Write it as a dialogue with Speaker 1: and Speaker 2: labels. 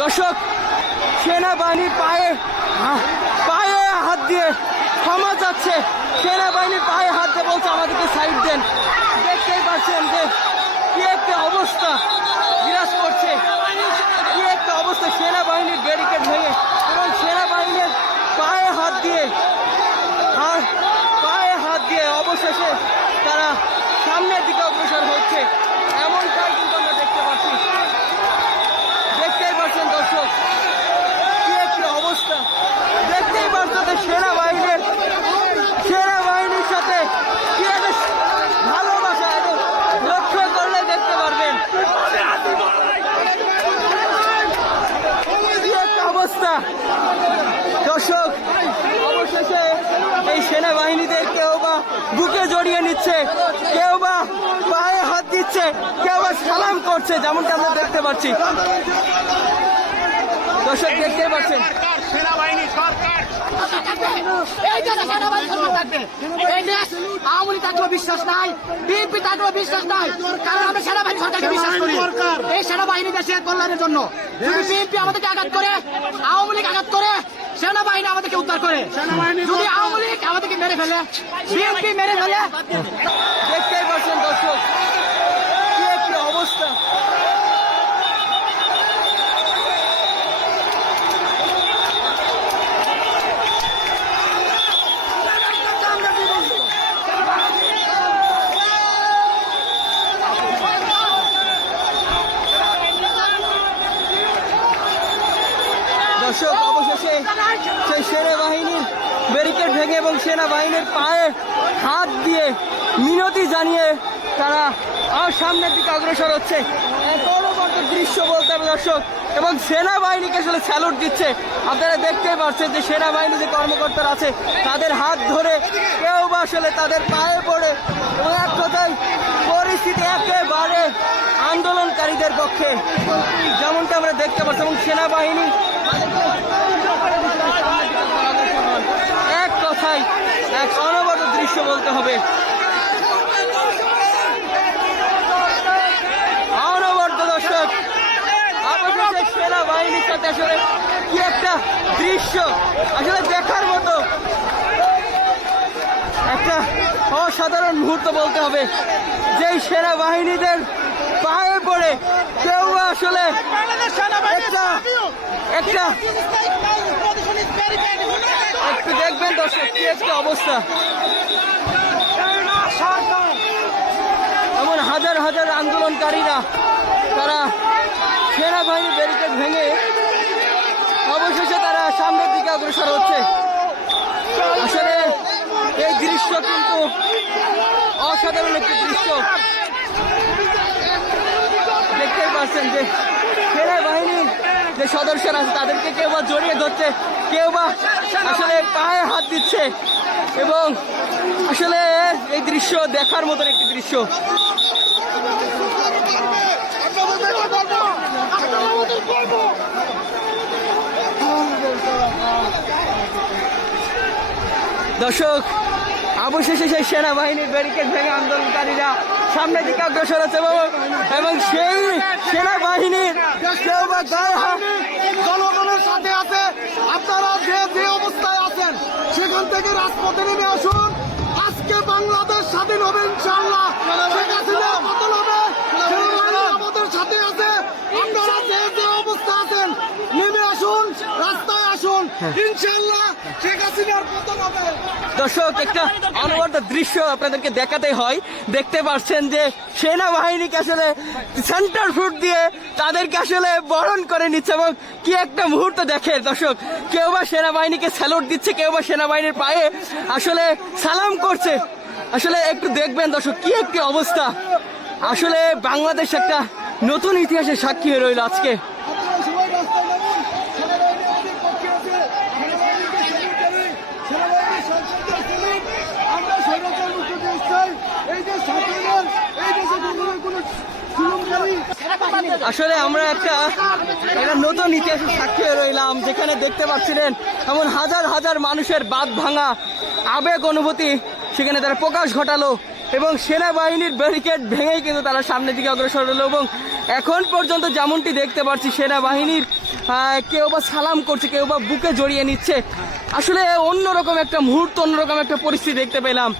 Speaker 1: দর্শক সেনাবাহিনীর পায়ে পায়ে হাত দিয়ে ক্ষমা চাচ্ছে। সেনাবাহিনীর পায়ে হাত দিয়ে বলছে, আমাদেরকে সাইড দেন। দেখতেই পাচ্ছেন যে কি একটা অবস্থা বিরাজ করছে। কি একটা অবস্থা, সেনাবাহিনীর ব্যারিকেড ভেঙে এবং সেনাবাহিনীর পায়ে হাত দিয়ে আর পায়ে হাত দিয়ে অবশেষে তারা সামনের দিকে অগ্রসর হচ্ছে এমনটাই কিন্তু আমরা দেখতে পাচ্ছি দেখতেই পাচ্ছেন দর্শক কি একটি অবস্থা দেখতেই পাচ্ছেন যে সেনাবাহিনীর সেনাবাহিনীর সাথে কি একটা ভালোবাসা এটা লক্ষ্য করলে দেখতে পারবেন কি একটা অবস্থা দর্শক অবশেষে এই সেনাবাহিনীদের কেউ বা বুকে জড়িয়ে নিচ্ছে কেউ বা পায়ে হাত দিচ্ছে কেউ বা সালাম করছে যেমনটা আমরা দেখতে পাচ্ছি। দর্শক দেখতে পাচ্ছেন।
Speaker 2: সেনাবাহিনী সরকার।
Speaker 3: এই দেশে সেনাবাহিনী সরকার থাকবে এই দেশ আওয়ামী লীগ থাকলেও বিশ্বাস নাই বিএনপি থাকলেও বিশ্বাস নাই কারণ আমরা সেনাবাহিনী সরকারকে বিশ্বাস করি। এই সেনাবাহিনী দেশের কল্যাণের জন্য। যদি বিএনপি আমাদেরকে আঘাত করে আওয়ামী লীগ আঘাত করে সেনাবাহিনী আমাদেরকে উদ্ধার করে। যদি আওয়ামী লীগ আমাদেরকে মেরে ফেলে বিএনপি মেরে ফেলে
Speaker 1: দেখতেই পাচ্ছেন দর্শক কি একটি অবস্থা দর্শক, অবশেষে সেই সেনাবাহিনীর ব্যারিকেড ভেঙে এবং সেনাবাহিনীর পায়ে হাত দিয়ে মিনতি জানিয়ে তারা আর সামনের দিকে অগ্রসর হচ্ছে। দৃশ্য বলতে হবে দর্শক, এবং সেনাবাহিনীকে আসলে স্যালুট দিচ্ছে। আপনারা দেখতেই পাচ্ছেন যে সেনাবাহিনী যে কর্মকর্তারা আছে, তাদের হাত ধরে কেউ বা আসলে তাদের পায়ে পড়ে এবং এক কথায় পরিস্থিতি একেবারে আন্দোলনকারীদের পক্ষে। যেমনটা আমরা দেখতে পাচ্ছি, এবং সেনাবাহিনী এক কথায় এক অনবদ্য দৃশ্য বলতে হবে। অনবদ্য দর্শক অবশেষে সেনাবাহিনীর সাথে আসলে কি একটা দৃশ্য আসলে দেখার মতো। একটা অসাধারণ মুহূর্ত বলতে হবে যেই সেনাবাহিনীদের পায়ে পড়ে কেউ আসলে একটা একটা একটু দেখবেন দর্শক, কি একটা অবস্থা। এমন হাজার হাজার আন্দোলনকারীরা, তারা সেনাবাহিনী ব্যারিকেড ভেঙে অবশেষে তারা সামনের দিকে অগ্রসর হচ্ছে। আসলে এই দৃশ্য কিন্তু অসাধারণ একটি দৃশ্য। দেখতেই পাচ্ছেন যে সেনাবাহিনীর যে সদস্যরা আছে, তাদেরকে কেউ বা জড়িয়ে ধরছে, কেউ বা আসলে পায়ে হাত দিচ্ছে। এবং আসলে এই দৃশ্য দেখার মতন একটি দৃশ্য। দর্শক, অবশেষে সেই সেনাবাহিনীর ব্যারিকেড ভেঙে আন্দোলনকারীরা সামনের দিকে অগ্রসর হচ্ছে।
Speaker 4: স্বাধীন হবে ইনশাআল্লাহ। শেখ হাসিনা পতন হবে। আমাদের সাথে আছে। আপনারা যে যে অবস্থা আছেন নেমে আসুন রাস্তায় আসুন। ইনশাআল্লাহ শেখ হাসিনার পতন হবে।
Speaker 1: দর্শক একটা অনবদ্য দৃশ্য আপনাদেরকে দেখাতে হয়। দেখতে পাচ্ছেন যে সেনাবাহিনীকে আসলে সেন্টার ফুট দিয়ে তাদেরকে আসলে বরণ করে নিচ্ছে এবং কি একটা মুহূর্ত দেখে দর্শক কেউ বা সেনাবাহিনীকে স্যালুট দিচ্ছে কেউ বা সেনাবাহিনীর পায়ে আসলে সালাম করছে। আসলে একটু দেখবেন দর্শক, কি একটি অবস্থা। আসলে বাংলাদেশ একটা নতুন ইতিহাসের সাক্ষী হয়ে রইল আজকে। আসলে আমরা একটা একটা নতুন ইতিহাসের সাক্ষী হয়ে রইলাম, যেখানে দেখতে পাচ্ছিলেন এমন হাজার হাজার মানুষের বাদ ভাঙা আবেগ অনুভূতি সেখানে তারা প্রকাশ ঘটালো এবং সেনাবাহিনীর ব্যারিকেড ভেঙেই কিন্তু তারা সামনের দিকে অগ্রসর হলো এবং এখন পর্যন্ত যেমনটি দেখতে পাচ্ছি, সেনাবাহিনীর কেউ বা সালাম করছে, কেউ বা বুকে জড়িয়ে নিচ্ছে। আসলে অন্যরকম একটা মুহূর্ত, অন্যরকম একটা পরিস্থিতি দেখতে পেলাম।